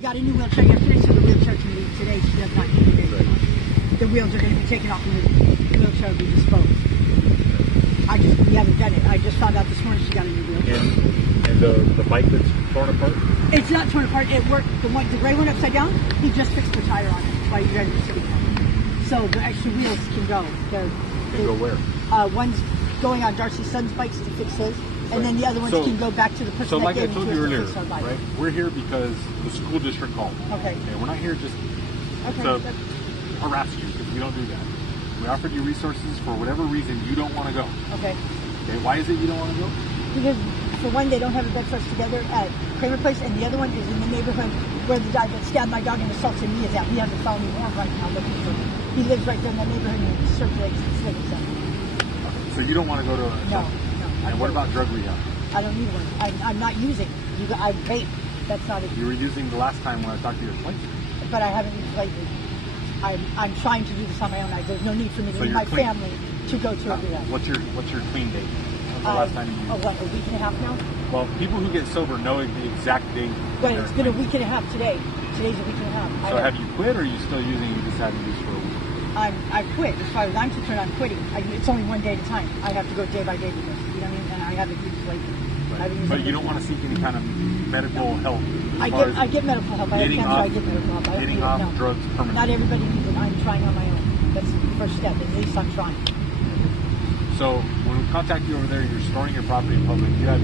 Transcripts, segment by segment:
got a new wheelchair yesterday, so the wheelchair can leave today. She does not need it anymore. The wheels are going to be taken off and the wheelchair will be disposed. We haven't done it. I just found out this morning she got a new wheelchair. And the bike that's torn apart? It's not torn apart. It worked. The gray one upside down, he just fixed the tire on it. That's why he's ready to sit. So the extra wheels can go. Can go where? One's going on Darcy's son's bikes to fix his. And then the other ones can go back to the person so that like I gave told it you to earlier, us to fix our bike. right? We're here because the school district called. Okay. We're not here just to harass you, because we don't do that. We offered you resources for whatever reason you don't want to go. Okay. Okay. Why is it you don't want to go? Because for one, they don't have a bed for us together at Kramer Place, and the other one is in the neighborhood where the guy that stabbed my dog and assaulted me is at. We have a felony warrant right now looking for him. He lives right there in that neighborhood and he circulates the civic center. Okay. So you don't want to go to a No. And what about drug rehab? I don't need one. I'm not using. I vape. That's not it. You were using the last time when I talked to you lately. But I haven't used lately. I'm trying to do this on my own. There's no need for me to leave my family to go to a rehab. What's your clean date? When's the last time you used? What, a week and a half now? Well, people who get sober know the exact date. But it's been a week and a half today. Today's a week and a half. So have you quit, or are you still using? You just haven't used for a week. I quit. As far as I'm concerned, I'm quitting. It's only one day at a time. I have to go day by day with this. You know what I mean? And I haven't used lately. Right. But you don't want to seek any kind of medical help? I get medical help. I have cancer. I get medical help. Getting off drugs permanently. Not everybody needs it. I'm trying on my own. That's the first step. At least I'm trying. So when we contact you over there, you're storing your property in public. You have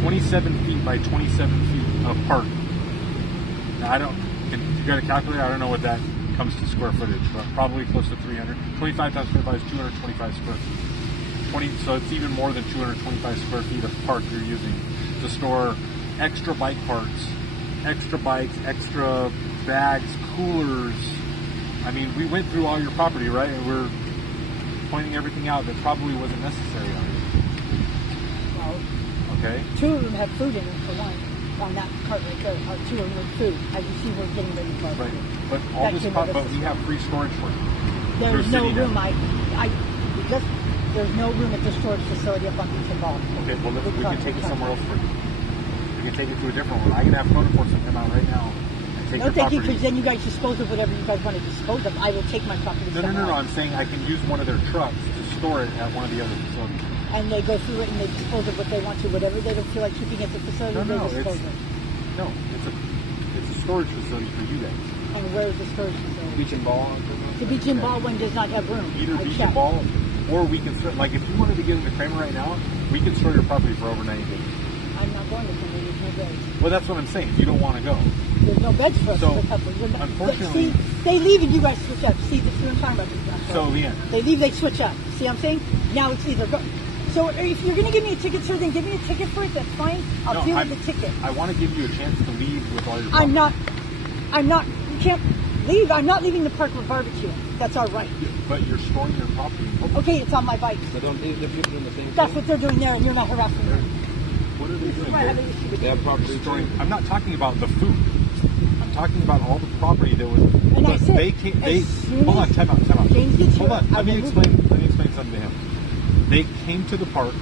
27 feet by 27 feet of park. Now you got a calculator? I don't know what that comes to square footage, but probably close to 300. 25 times 25 is 225 square feet. So it's even more than 225 square feet of park you're using to store extra bike parts, extra bikes, extra bags, coolers. I mean, we went through all your property, right? And we're pointing everything out that probably wasn't necessary on it. Well, okay. 2 of them have food in them for one. On that cart right there, 2 of them with food. As you see, we're getting ready for right. But all this but we have free storage for you. There's no room. There's no room at the storage facility up on Beach and Ball. Okay, well, we can take it somewhere else for you. We can take it to a different one. I can have code enforcement come out right now and take your property. No, thank you, because then you guys dispose of whatever you guys want to dispose of. I will take my property. No. I'm saying I can use one of their trucks to store it at one of the other facilities. And they go through it and they dispose of what they want to. Whatever they don't feel like keeping at the facility, they dispose of. No, it's a storage facility for you guys. And where is the storage facility? Beach and Ball. The Beach and Ball one does not have room. Either Beach and Ball, or we can store, like if you wanted to get into Kramer right now, we can store your property for over 90 days. I'm not going to Kramer. There's no beds. Well, that's what I'm saying. You don't want to go. There's no beds for us for the couple. Unfortunately, see, they leave and you guys switch up. See, this is what I'm talking about. So yeah, they leave, they switch up. See what I'm saying? Now it's either go. So if you're going to give me a ticket, sir, then give me a ticket for it. That's fine. I'll deal with the ticket. I want to give you a chance to leave with all your property. I'm not. You can't leave. I'm not leaving the park with barbecue. That's our right. But you're storing your property. Okay, it's on my bike. So don't the people doing the same thing? That's what they're doing there, and you're not harassing them. What are they doing? I have an issue with they have property storing. I'm not talking about the food. I'm talking about all the property that was. And I said, hold on, time out. James gets hold on. Let me explain something to him. They came to the park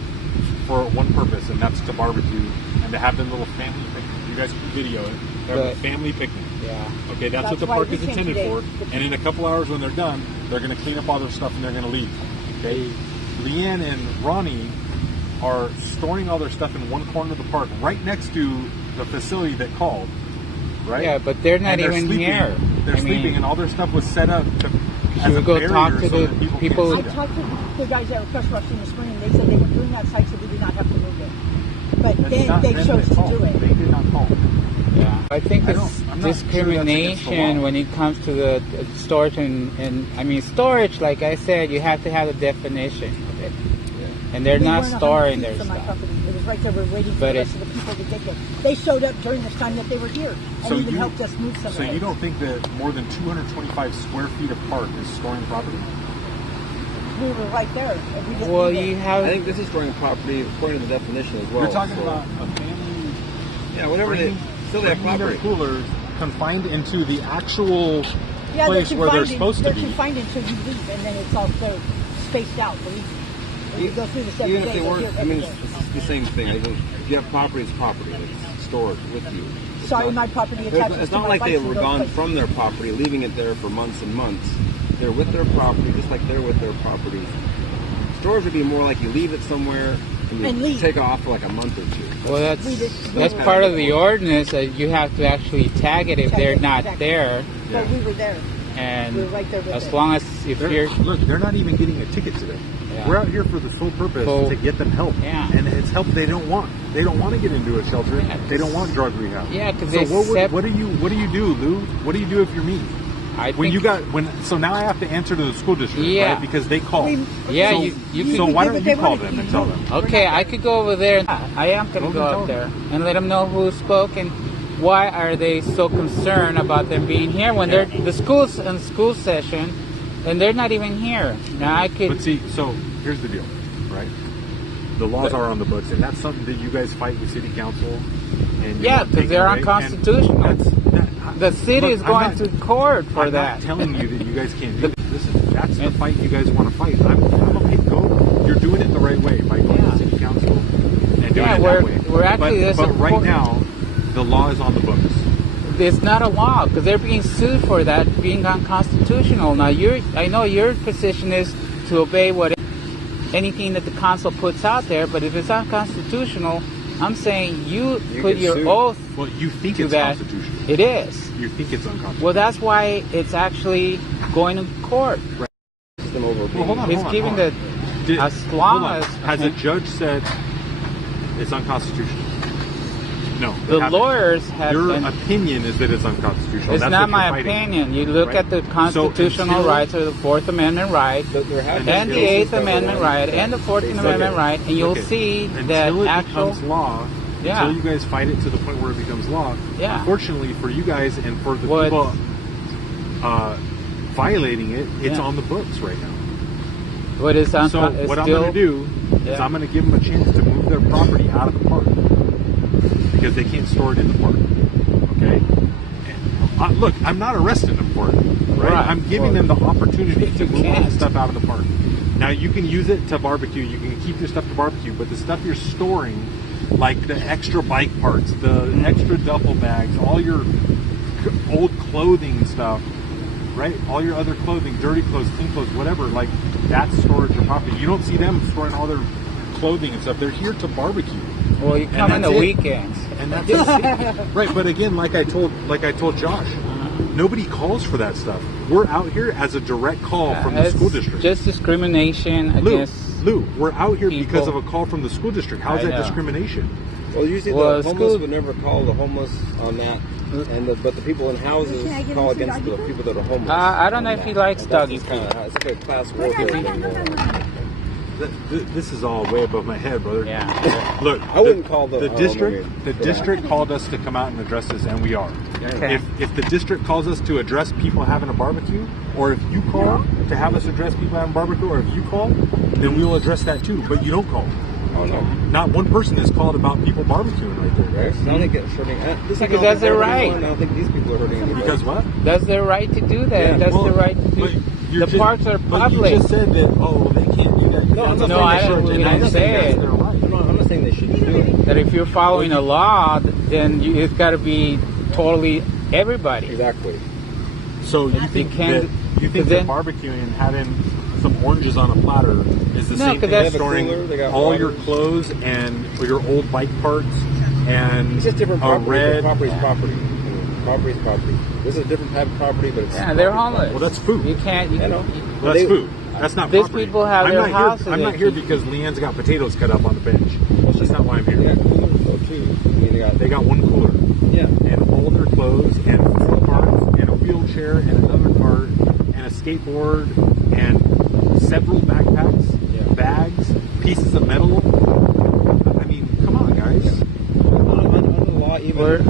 for one purpose, and that's to barbecue and to have their little family picnic. You guys can video it. They have a family picnic. Yeah. Okay, that's what the park is intended for. And in a couple hours when they're done, they're going to clean up all their stuff and they're going to leave. Okay? Leanne and Ronnie are storing all their stuff in one corner of the park, right next to the facility that called. Right? Yeah, but they're not even here. They're sleeping, and all their stuff was set up to. Should we go talk to the people? I talked to the guys at Request Rushing this morning. They said they were doing that site, so we did not have to move it. But then they chose to do it. They did not call. Yeah, I think it's discrimination when it comes to the storage and I mean storage. Like I said, you have to have a definition of it, and they're not storing their stuff. It was right there. We're waiting for the rest of the people to get there. They showed up during this time that they were here and even helped us move some. So you don't think that more than 225 square feet of park is storing property? We were right there. Well, you have. I think this is storing property according to the definition as well. You're talking about a family. Yeah, whatever they still have property. Coolers confined into the actual place where they're supposed to be. They're confined until you leave, and then it's all spaced out. You go through this every day. Even if they weren't, I mean, it's the same thing. If you have property, it's property. storage with you. Sorry, my property attaches It's to not my like they license were plate. gone from their property, leaving it there for months and months. They're with their property, just like they're with their property. Storage would be more like you leave it somewhere and And you leave. take off for like a month or two. Well, that's part of the ordinance that you have to actually tag it if Tag they're it, not exactly. there. But we were there. And We were right there with as it. long as if you're Look, they're not even getting a ticket today. Yeah. We're out here for the sole purpose So- to get them help. Yeah. And it's help they don't want. They don't want to get into a shelter. Yeah, they don't want drug rehab. Yeah, because so they what do you do, Lou? What do you do if you're me? So now I have to answer to the school district, Yeah. right? Because they call. Yeah, So, you can. so why do don't what you they call want. them and tell them? Okay, I could go over there. I am going Go to go and up tell there and let them know who spoke and why are they so concerned about them being here when they're the schools in school session and they're not even here. Now I could. But see, so here's the deal, right? The laws are on the books, and that's something that you guys fight with city council. And you Yeah, want because taken they're away, and unconstitutional. The city look, is going I'm to court for I'm that. not telling you that you guys can't do it. Listen, that's the fight you guys want to fight. I'm okay, go. You're doing it the right way by going to city council and doing Yeah, it we're- that way. we're actually but right now, the law is on the books. It's not a law because they're being sued for that being unconstitutional. Now, I know your position is to obey anything that the council puts out there, but if it's unconstitutional, I'm saying you put get your sued. oath Well, you think to it's that. constitutional. It is. You think it's unconstitutional. Well, that's why it's actually going to court. System over Well, hold on, It's hold giving on. the Did- as long hold on. as Has a judge said it's unconstitutional? No. they the haven't. lawyers have Your been. opinion is that it's unconstitutional. It's That's not what my you're fighting. opinion. You look Right. at the constitutional until- rights or the Fourth Amendment right, But there have and been the cases Eighth that were Amendment won right, that and the 14th they said Amendment it. right, and you'll Okay. see Until that it actual. becomes law, Yeah. until you guys fight it to the point where it becomes law. Yeah. Unfortunately for you guys and for the What- people violating it, it's Yeah. on the books right now. What is So it's what I'm still, going to do is Yeah. I'm going to give them a chance to move their property out of the park because they can't store it in the park. Okay. And, look, I'm not arresting them for it. Right. Right. I'm giving them the opportunity to You move all can't. the stuff out of the park. Now you can use it to barbecue. You can keep your stuff to barbecue, but the stuff you're storing, like the extra bike parts, the extra duffel bags, all your old clothing stuff, right? All your other clothing, dirty clothes, clean clothes, whatever, like that's storage or property. You don't see them storing all their clothing and stuff. They're here to barbecue. Well, you come in that's the it. weekends. And that's it. Right, but again, like I told Josh, nobody calls for that stuff. We're out here as a direct call from the It's school district. just discrimination against. Lou, we're out here people. because of a call from the school district. How's I that know. discrimination? Well, usually Well, the homeless would never call the homeless on that, but the people in houses Can I give call him some against the doggy people that are homeless. I don't know on if he that. likes And that's doggy just kinda, it's like a class warfare thing going on. This is all way above my head, brother. Yeah. Look, I wouldn't call the district. owner The for that. district called us to come out and address this, and we are. Okay. If the district calls us to address people having a barbecue, or if you call to have us address people having a barbecue, or if you call, then we will address that too. But you don't call. Oh no. Not one person has called about people barbecuing right there. Right? So I don't think it's hurting. Just like Because I don't that's their think everyone's right. one, I don't think these people are hurting anyone. Because what? That's their right to do that. Yeah, That's well, their right to but do. you're The just- parks are but public. You just said that. Oh, they can't do that. No, I'm not No, saying I they didn't- should. we I'm didn't not say saying it. That's their right. I'm not saying they shouldn't do it. That if you're following a law, then it's got to be totally everybody. Exactly. So you You think can't- that you think then- that barbecuing and having some oranges on a platter is the No, same 'cause thing that's- as They have a storing cooler, they got all water. your clothes and your old bike parts and It's just different a property. red. Property's property. Property's property. This is a different type of property, but it's Yeah, they're property. homeless. Well, that's food. You can't. I know. Well, that's They- food. That's not These property. people have I'm their not houses Here, I'm not they here keep. because Leanne's got potatoes cut up on the bench. That's not why I'm here. They got coolers though too. I mean, They got one cooler yeah. and all their clothes and 4 carts and a wheelchair and another cart and a skateboard and several backpacks, Yeah. bags, pieces of metal. I mean, come on, guys. Under the law, even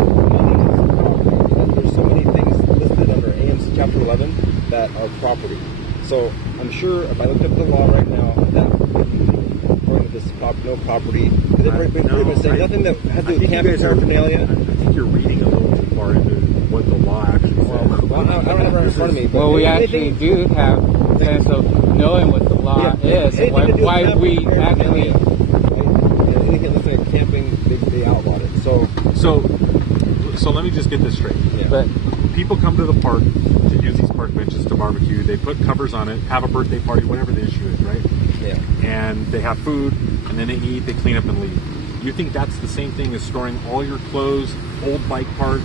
there's so many things listed under AMC Chapter 11 that are property. So I'm sure if I looked up the law right now, that according to this no property, because they're pretty much saying nothing that has to do with camping paraphernalia. I think you're reading a little too far into what the law actually says. Well, I don't have it in front of me. But Well, we anything- actually do have a sense of knowing what the law is, anything and to do with why camping we paraphernalia, actually. right? Anything listed at camping, they outlawed it. So So let me just get this straight. Yeah. But People come to the park to use these park benches to barbecue. They put covers on it, have a birthday party, whatever the issue is, right? Yeah. And they have food, and then they eat, they clean up and leave. You think that's the same thing as storing all your clothes, old bike parts,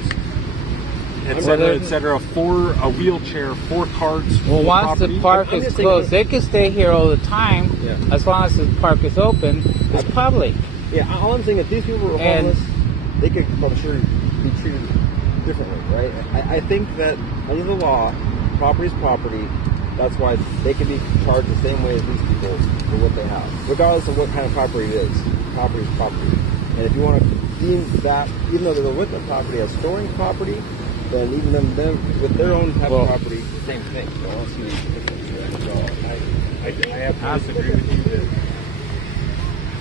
et cetera, for a wheelchair, 4 carts? well, once property? the park I'm is just closed, thinking- they can stay here all the time. Yeah. As long as the park is open, it's public. Yeah, all I'm saying, if these people were And- homeless, they could, I'm sure, be treated differently, right? I think that under the law, property is property. That's why they can be charged the same way as these people for what they have, regardless of what kind of property it is. Property is property. And if you want to deem that, even though they're with the property as storing property, then even them with their own type of property, same thing. So I don't see any difference there. So I have to disagree with you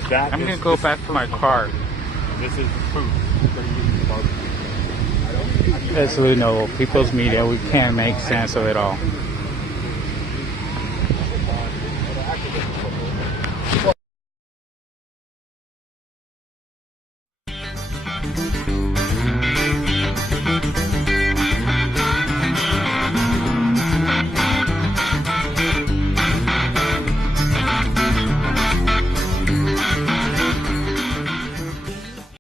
that I'm is- going to go back to my car. This is food that are using for barbecue. As we know, people's media, we can't make sense of it all.